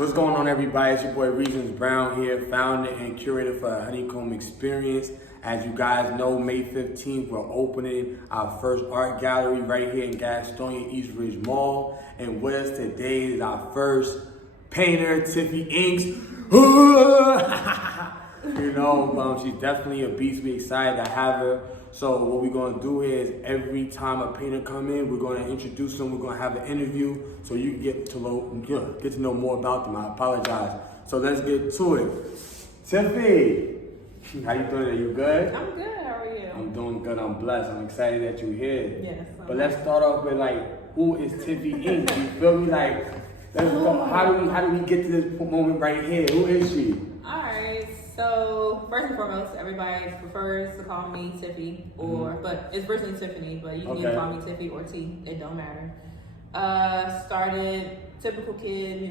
What's going on, everybody? It's your boy Reasons Brown here, founder and curator for a Honeycomb Experience. As you guys know, May 15th, we're opening our first art gallery right here in Gastonia, East Ridge Mall. And with us today is our first painter, Tiffy Inks. She's definitely a beast. We're excited to have her. So what we're going to do is every time a painter come in, we're going to introduce them. We're going to have an interview so you can get to know more about them. I apologize. So let's get to it. Tiffy, how you doing? Are you good? I'm good. How are you? I'm doing good. I'm blessed. I'm excited that you're here. Yes. But let's start off with who is Tiffy Inks? You feel me? How do we get to this moment right here? Who is she? All right. So first and foremost, everybody prefers to call me Tiffy, but it's personally Tiffany. But you can either call me Tiffy or T. It don't matter. Started typical kid,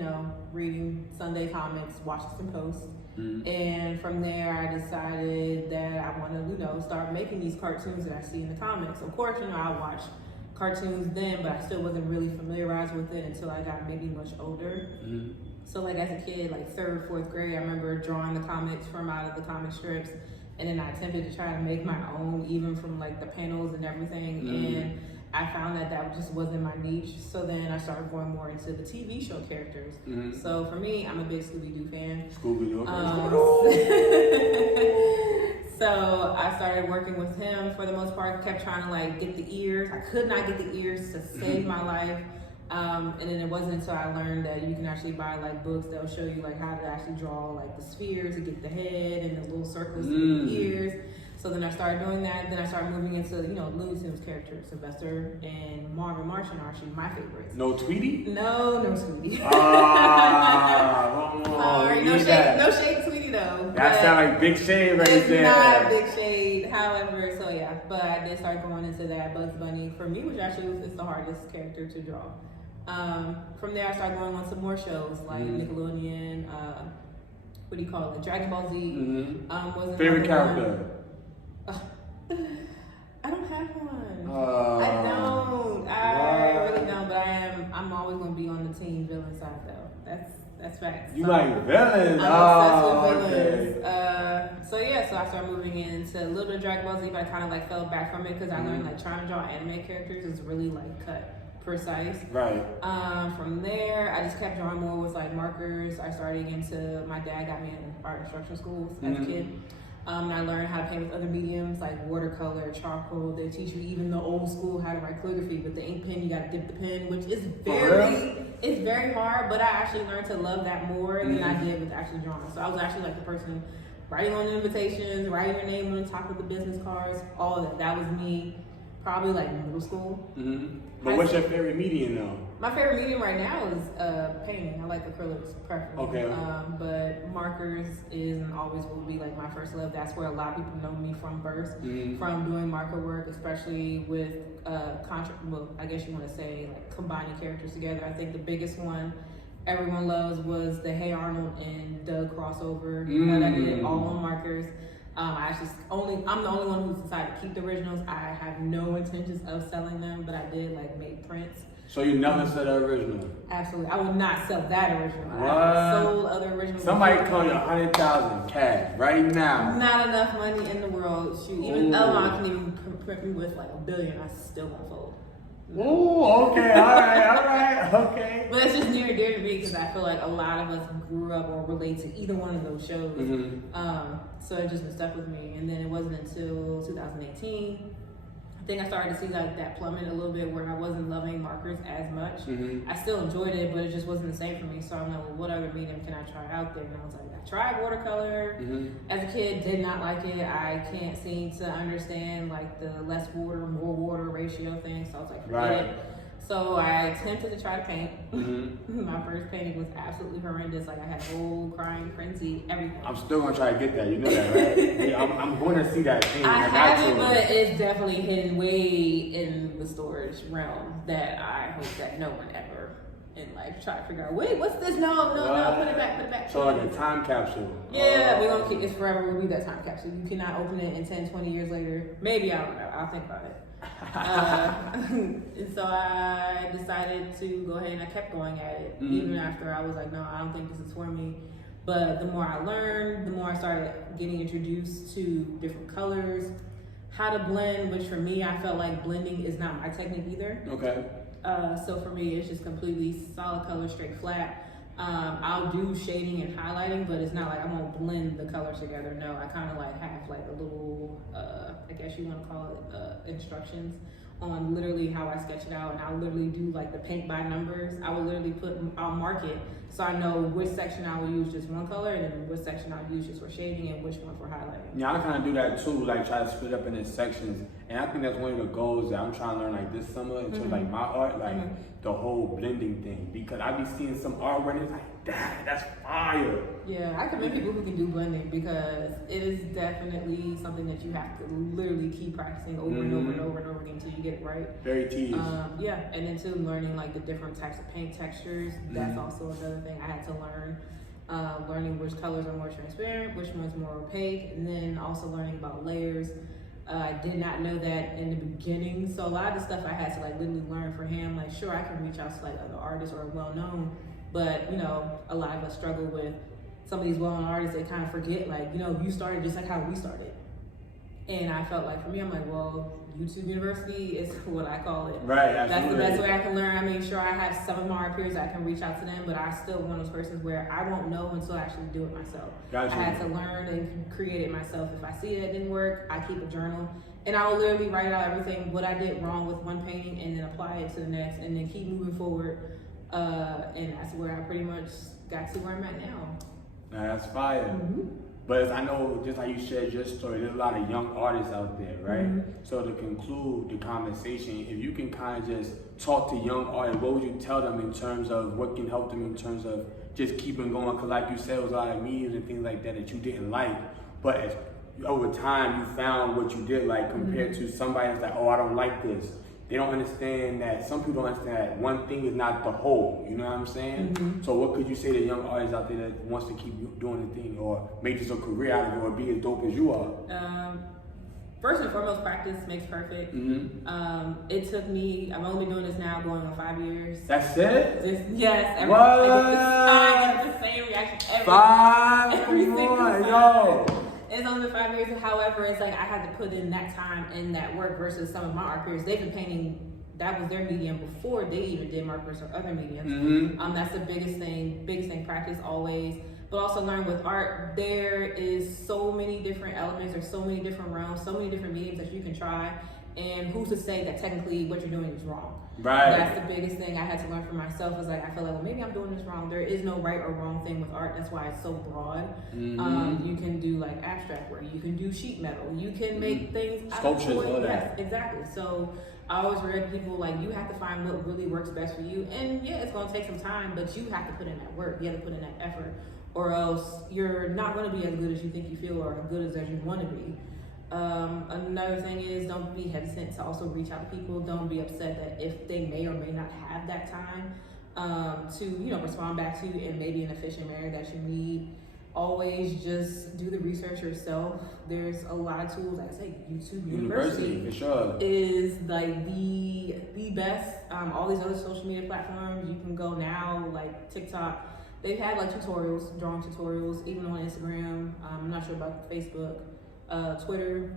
reading Sunday comics, Washington Post. And from there, I decided that I want to, start making these cartoons that I see in the comics. Of course, I watched cartoons then, but I still wasn't really familiarized with it until I got maybe much older. So as a kid, 3rd, 4th grade, I remember drawing the comics from out of the comic strips, and then I attempted to try to make my own, even from the panels and everything. And I found that just wasn't my niche. So then I started going more into the TV show characters. So for me, I'm a big Scooby-Doo fan. Scooby-Doo. So I started working with him for the most part. Kept trying to get the ears. I could not get the ears to save my life. And then it wasn't until I learned that you can actually buy books that'll show you how to actually draw the sphere to get the head and the little circles to get the ears. So then I started doing that. Then I started moving into Looney Tunes characters. Sylvester and Marvin Martian are actually my favorites. No Tweety? No Tweety. Sorry, no shade Tweety though. That sounds like big shade right there. Not a big shade. However, so yeah. But I did start going into that. Bugs Bunny for me, which actually is the hardest character to draw. From there, I started going on some more shows like Nickelodeon. What do you call it? Dragon Ball Z. Favorite character? I don't have one. I don't. I really don't. But I'm always going to be on the team villain side though. That's facts. You like villains? I'm obsessed with villains. So I started moving into a little bit of Dragon Ball Z, but I kind of fell back from it because I learned trying to draw anime characters is really cut. Precise. Right. From there, I just kept drawing more with markers. I started into, my dad got me in art instruction schools as a kid. And I learned how to paint with other mediums like watercolor, charcoal. They teach you even the old school how to write calligraphy. With the ink pen, you got to dip the pen, which is very hard. But I actually learned to love that more than I did with actually drawing. So I was actually the person writing on the invitations, writing your name on the top of the business cards, all of that. That was me. Probably middle school. But what's your favorite medium though? My favorite medium right now is painting. I like acrylics preferably. Okay. But markers is and always will be my first love. That's where a lot of people know me from first. From doing marker work, especially with I guess you want to say combining characters together. I think the biggest one everyone loves was the Hey Arnold and Doug crossover. That I did all on markers. I'm the only one who's decided to keep the originals. I have no intentions of selling them, but I did make prints. So you never sell the original? Absolutely. I would not sell that original. What? I sold other originals. Somebody call you 100,000 cash right now. Not enough money in the world. Shoot, even Elon can even print me with $1 billion. I still won't fold. Ooh, okay, all right, okay. But it's just near and dear to me because I feel a lot of us grew up or relate to either one of those shows. So it just been stuck with me. And then it wasn't until 2018, I think I started to see that plummet a little bit where I wasn't loving markers as much. I still enjoyed it, but it just wasn't the same for me. So I'm like, well, what other medium can I try out there? And I was like, I tried watercolor. As a kid, did not like it. I can't seem to understand the less water, more water ratio thing. So I was like, forget it. So I attempted to try to paint. My first painting was absolutely horrendous. I had whole crying frenzy, everything. I'm still gonna try to get that. You know that, right? I'm going to see that painting. I have it, but it's definitely hidden way in the storage realm that I hope that no one ever in life try to figure out. Wait, what's this? No, put it back. So a time capsule. Yeah, we're gonna keep this forever. We'll be that time capsule. You cannot open it in 10, 20 years later. Maybe, I don't know. I'll think about it. And so I decided to go ahead and I kept going at it, even after I was like, no, I don't think this is for me. But the more I learned, the more I started getting introduced to different colors, how to blend, which for me, I felt like blending is not my technique either. Okay. So for me, it's just completely solid color, straight flat. I'll do shading and highlighting, but it's not like I'm gonna blend the colors together. No, I kind of like have like a little, I guess you want to call it instructions on literally how I sketch it out, and I'll literally do like the paint by numbers. I will literally I'll mark it so I know which section I will use just one color, and then which section I'll use just for shading, and which one for highlighting. Yeah, I kind of do that too, like try to split up into sections, and I think that's one of the goals that I'm trying to learn like this summer into like my art, like the whole blending thing, because I be seeing some art where it's like, that's fire. Yeah, I commend people who can do blending because it is definitely something that you have to literally keep practicing over and over and over and over again until you get it right. Very tedious. Yeah, and then too learning like the different types of paint textures. That's also another thing I had to learn. Learning which colors are more transparent, which ones more opaque, and then also learning about layers. I did not know that in the beginning, so a lot of the stuff I had to like literally learn for him. Like, sure, I can reach out to like other artists or well-known, but you know, a lot of us struggle with some of these well-known artists. They kind of forget, like, you know, you started just like how we started. And I felt like for me, I'm like, well, YouTube University is what I call it. Right, absolutely. That's the best way I can learn. I mean, sure, I have some of my art peers, I can reach out to them, but I still one of those persons where I won't know until I actually do it myself. Gotcha. I had to learn and create it myself. If I see it didn't work, I keep a journal, and I will literally write out everything, what I did wrong with one painting, and then apply it to the next, and then keep moving forward. And that's where I pretty much got to where I'm at now. That's fire. But I know, just like you shared your story, there's a lot of young artists out there, right? So to conclude the conversation, if you can kind of just talk to young artists, what would you tell them in terms of what can help them in terms of just keeping going? Because like you said, it was a lot of mediums and things like that you didn't like. But as, over time, you found what you did like compared to somebody that's like, oh, I don't like this. They don't understand that, some people don't understand that one thing is not the whole, you know what I'm saying? So what could you say to young artists out there that wants to keep doing the thing or make this a career out of it or be as dope as you are? First and foremost, practice makes perfect. It took me, I've only been doing this now going on 5 years. That's it? Yes, every what? I get the same reaction every single time. Yo. It's only been 5 years. However, it's like I had to put in that time and that work versus some of my art peers. They've been painting, that was their medium before they even did markers or other mediums. That's the biggest thing, practice always. But also learn with art, there is so many different elements, there's so many different realms, so many different mediums that you can try. And who's to say that technically what you're doing is wrong? Right. That's the biggest thing I had to learn for myself. Is like I feel like, well, maybe I'm doing this wrong. There is no right or wrong thing with art. That's why it's so broad. You can do like abstract work. You can do sheet metal. You can make things sculptures, all that. Yes, exactly. So I always read people like you have to find what really works best for you. And yeah, it's going to take some time, but you have to put in that work. You have to put in that effort, or else you're not going to be as good as you think you feel, or as good as you want to be. Another thing is don't be hesitant to also reach out to people. Don't be upset that if they may or may not have that time to respond back to you in maybe an efficient manner that you need. Always just do the research yourself. There's a lot of tools. Like I say, YouTube University for sure is like the best. All these other social media platforms you can go now, like TikTok. They've had like tutorials, drawing tutorials, even on Instagram. I'm not sure about Facebook. Twitter,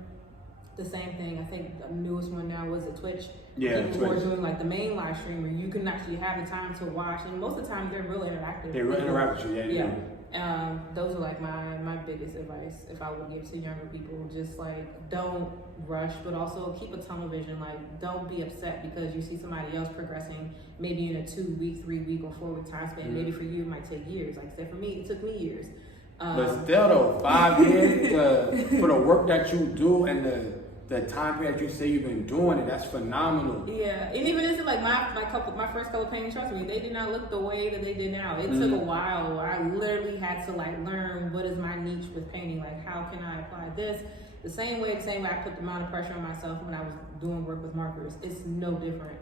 the same thing. I think the newest one now was at Twitch. Yeah, people who are doing like the main live stream where you can actually have the time to watch, and most of the time they're real interactive. They're real interactive, yeah. Those are like my biggest advice if I would give to younger people. Just like don't rush, but also keep a tunnel vision. Like don't be upset because you see somebody else progressing maybe in a 2 week, 3 week, or 4 week time span. Maybe for you it might take years. Like I said, for me it took me years. But still though, 5 years for the work that you do and the time period you say you've been doing it, that's phenomenal. Yeah, and even this is like my first couple paintings, trust me, they did not look the way that they did now. It took a while. I literally had to like learn what is my niche with painting, like how can I apply this the same way I put the amount of pressure on myself when I was doing work with markers. It's no different.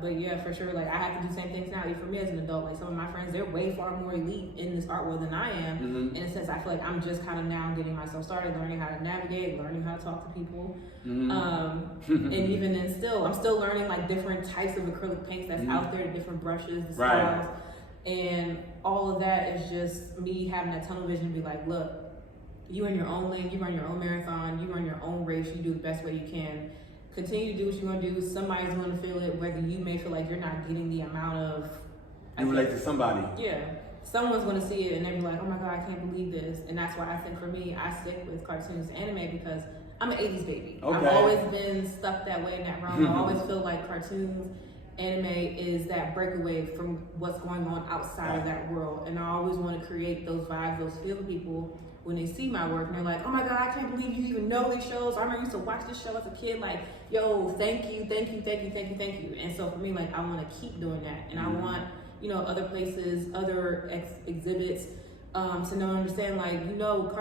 But yeah, for sure, like I have to do the same things now, even for me as an adult. Like some of my friends, they're way far more elite in this art world than I am. Mm-hmm. In a sense, I feel like I'm just kind of now getting myself started, learning how to navigate, learning how to talk to people. Mm-hmm. And even then still, I'm still learning like different types of acrylic paints that's out there, the different brushes, the styles. And all of that is just me having that tunnel vision to be like, look, you in your own lane, you run your own marathon, you run your own race, you do the best way you can. Continue to do what you're gonna do. Somebody's gonna feel it, whether you may feel like you're not getting the amount of. You relate to somebody. Yeah. Someone's gonna see it and they'll be like, oh my God, I can't believe this. And that's why I think for me, I stick with cartoons and anime because I'm an 80s baby. Okay. I've always been stuck that way in that realm. I always feel like cartoons, anime is that breakaway from what's going on outside of that world. And I always want to create those vibes, those feel people when they see my work and they're like, oh my God, I can't believe you even know these shows. I remember I used to watch this show as a kid, like, yo, thank you. And so for me, like, I want to keep doing that. And I want, you know, other places, other exhibits to know and understand, like, you know,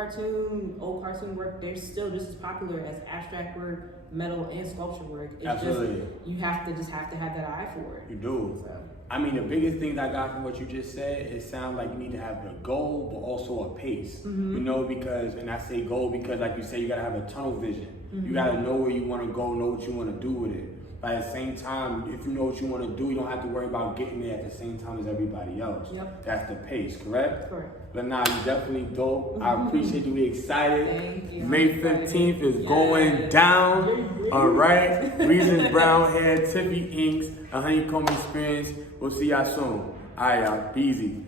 old cartoon work, they're still just as popular as abstract work, metal, and sculpture work. It's Absolutely. just, you have to have that eye for it. You do. So. I mean, the biggest thing that I got from what you just said, it sounds like you need to have a goal, but also a pace. You know, because, and I say goal because, like you say, you gotta have a tunnel vision. You gotta know where you want to go, know what you want to do with it. But at the same time, if you know what you want to do, you don't have to worry about getting there at the same time as everybody else. Yep. That's the pace, correct? Correct. But now you definitely dope. I appreciate you. We excited. Thank you. May 15th is going down. All right. Reasons Brown Hair, Tiffy Inks, a honeycomb experience. We'll see y'all soon. All right, y'all. Be easy.